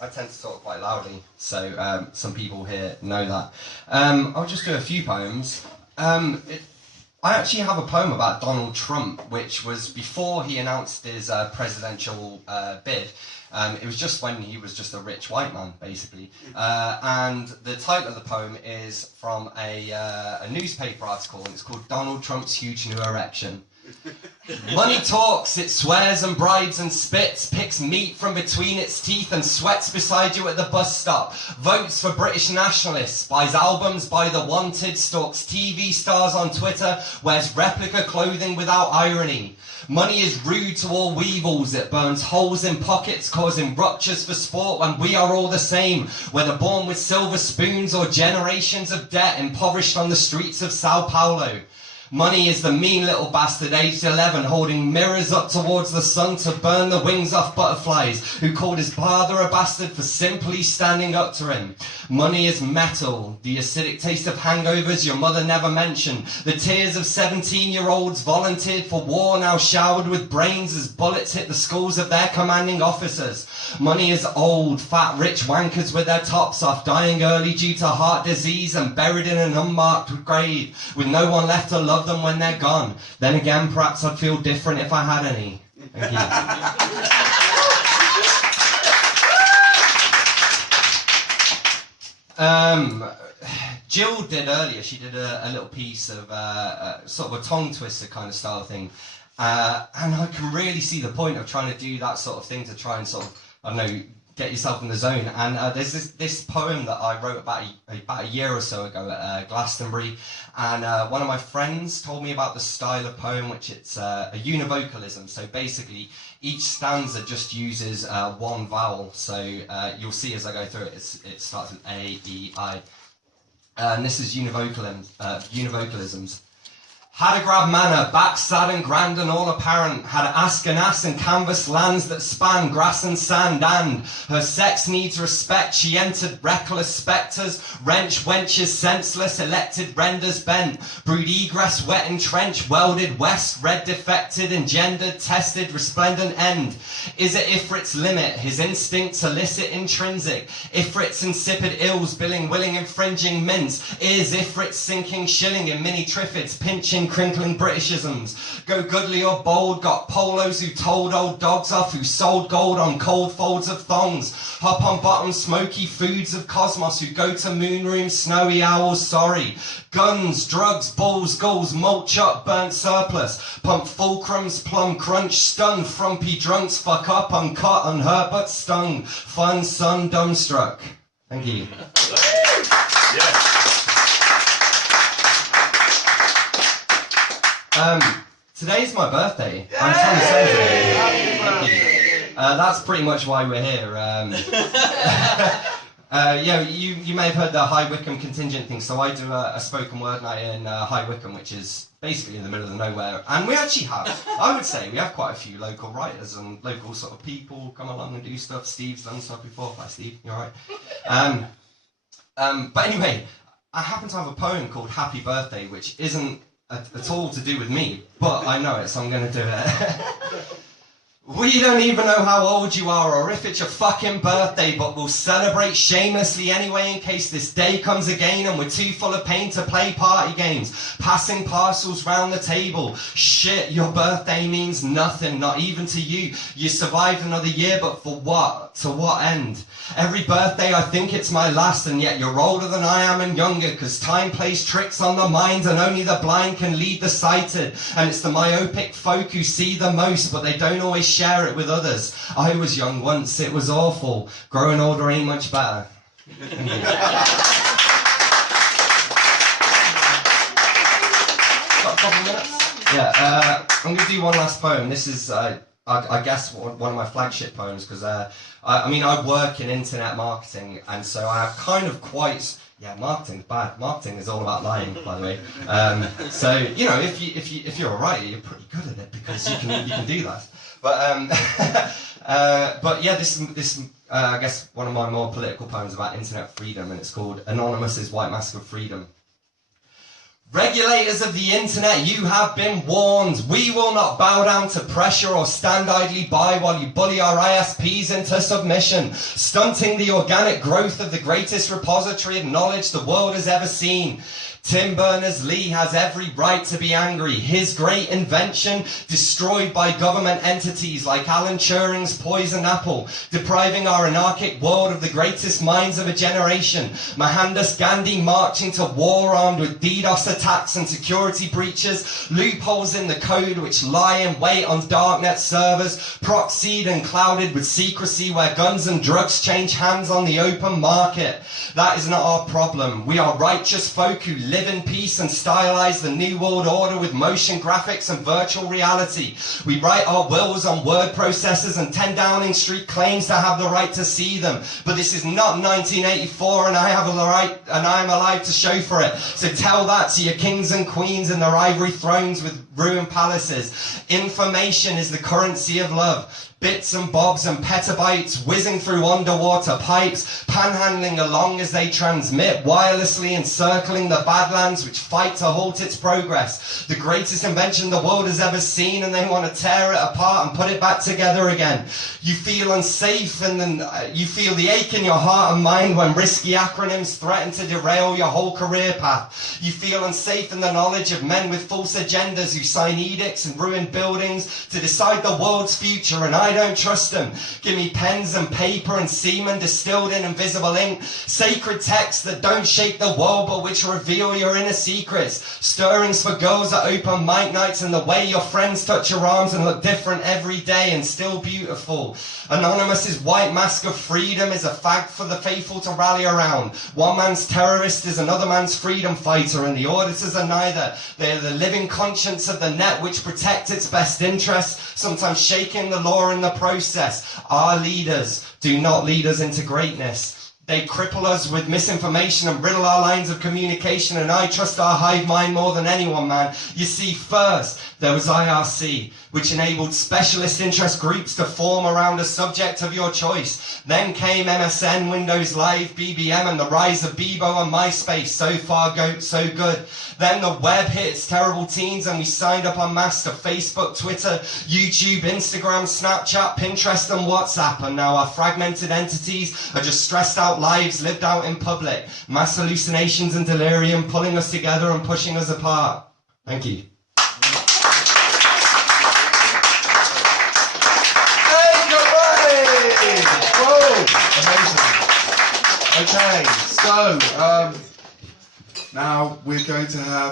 I tend to talk quite loudly, so some people here know that. I'll just do a few poems. I actually have a poem about Donald Trump, which was before he announced his presidential bid. It was just when he was just a rich white man, basically. And the title of the poem is from a newspaper article, and it's called Donald Trump's Huge New Erection. Money talks, it swears and bribes and spits, picks meat from between its teeth and sweats beside you at the bus stop, votes for British nationalists, buys albums by The Wanted, stalks TV stars on Twitter, wears replica clothing without irony. Money is rude to all weevils, it burns holes in pockets, causing ruptures for sport when we are all the same, whether born with silver spoons or generations of debt impoverished on the streets of Sao Paulo. Money is the mean little bastard aged 11 holding mirrors up towards the sun to burn the wings off butterflies, who called his father a bastard for simply standing up to him. Money is metal, the acidic taste of hangovers your mother never mentioned, the tears of 17-year-olds volunteered for war now showered with brains as bullets hit the skulls of their commanding officers. Money is old, fat, rich wankers with their tops off, dying early due to heart disease and buried in an unmarked grave, with no one left to love them when they're gone. Then again, perhaps I'd feel different if I had any. Thank you. Jill did earlier, she did a little piece of sort of a tongue twister kind of style thing. And I can really see the point of trying to do that sort of thing to try and sort of, I don't know, get yourself in the zone. And there's this poem that I wrote about a year or so ago at Glastonbury, and one of my friends told me about the style of poem, which it's a univocalism. So basically, each stanza just uses one vowel. So you'll see as I go through it, it starts with A, E, I. And this is univocalisms. Had a grab manner, back sad and grand and all apparent, had a ask and ass and canvas lands that span grass and sand, and her sex needs respect, she entered reckless spectres, wrench wenches senseless, elected renders bent, brood egress wet entrenched, welded west, red defected, engendered, tested, resplendent end. Is it Ifrit's limit, his instincts illicit intrinsic, Ifrit's insipid ills, billing willing infringing mints, is Ifrit's sinking shilling in mini triffids, pinching crinkling Britishisms, go goodly or bold, got polos who told old dogs off, who sold gold on cold folds of thongs, hop on bottom smoky foods of cosmos, who go to moon rooms, snowy owls, sorry, guns, drugs, balls, goals, mulch up, burnt surplus, pump fulcrums, plum crunch, stun, frumpy drunks, fuck up, uncut, unhurt but stung, fun, sun, dumbstruck. Thank you. Yes. Today's my birthday. I'm 27 today. That's pretty much why we're here. Yeah, you may have heard the High Wycombe contingent thing. So I do a spoken word night in High Wycombe, which is basically in the middle of nowhere. And we actually have, I would say, we have quite a few local writers and local sort of people come along and do stuff. Steve's done stuff before. Hi, Steve. You all right? But anyway, I happen to have a poem called Happy Birthday, which isn't at all to do with me, but I know it, so I'm going to do it. We don't even know how old you are or if it's your fucking birthday, but we'll celebrate shamelessly anyway in case this day comes again and we're too full of pain to play party games, passing parcels round the table. Shit, your birthday means nothing, not even to you. You survived another year, but for what? To what end? Every birthday I think it's my last, and yet you're older than I am and younger, cause time plays tricks on the mind and only the blind can lead the sighted, and it's the myopic folk who see the most, but they don't always share it with others. I was young once, it was awful. Growing older ain't much better. Got a couple minutes? Yeah, I'm going to do one last poem. This is, I guess, one of my flagship poems, because I mean, I work in internet marketing, and so I have kind of quite... Yeah, marketing's bad. Marketing is all about lying, by the way. So you know, if you're a writer, you're pretty good at it because you can do that. But but yeah, this I guess one of my more political poems about internet freedom, and it's called Anonymous's White Mask of Freedom. Regulators of the internet, you have been warned. We will not bow down to pressure or stand idly by while you bully our ISPs into submission, stunting the organic growth of the greatest repository of knowledge the world has ever seen. Tim Berners-Lee has every right to be angry. His great invention destroyed by government entities like Alan Turing's poisoned apple, depriving our anarchic world of the greatest minds of a generation. Mohandas Gandhi marching to war armed with DDoS attacks and security breaches, loopholes in the code which lie in wait on darknet servers, proxied and clouded with secrecy where guns and drugs change hands on the open market. That is not our problem. We are righteous folk who live in peace and stylize the new world order with motion graphics and virtual reality. We write our wills on word processors, and 10 Downing Street claims to have the right to see them. But this is not 1984, and I have the right, and I am alive to show for it. So tell that to your kings and queens in their ivory thrones with ruined palaces. Information is the currency of love. Bits and bobs and petabytes whizzing through underwater pipes, panhandling along as they transmit, wirelessly encircling the badlands which fight to halt its progress. The greatest invention the world has ever seen, and they want to tear it apart and put it back together again. You feel unsafe, and then you feel the ache in your heart and mind when risky acronyms threaten to derail your whole career path. You feel unsafe in the knowledge of men with false agendas who sign edicts and ruin buildings to decide the world's future, and I don't trust them. Give me pens and paper and semen distilled in invisible ink, sacred texts that don't shake the world but which reveal your inner secrets, stirrings for girls at open mic nights, and the way your friends touch your arms and look different every day and still beautiful. Anonymous's white mask of freedom is a fag for the faithful to rally around. One man's terrorist is another man's freedom fighter, and the auditors are neither. They are the living conscience of the net which protects its best interests, sometimes shaking the law in the process. Our leaders do not lead us into greatness. They cripple us with misinformation and riddle our lines of communication, and I trust our hive mind more than anyone, man. You see, first, there was IRC, which enabled specialist interest groups to form around a subject of your choice. Then came MSN, Windows Live, BBM, and the rise of Bebo and MySpace. So far, so good. Then the web hit its terrible teens, and we signed up en masse to Facebook, Twitter, YouTube, Instagram, Snapchat, Pinterest, and WhatsApp. And now our fragmented entities are just stressed out lives lived out in public. Mass hallucinations and delirium pulling us together and pushing us apart. Thank you. Amazing. Okay, so now we're going to have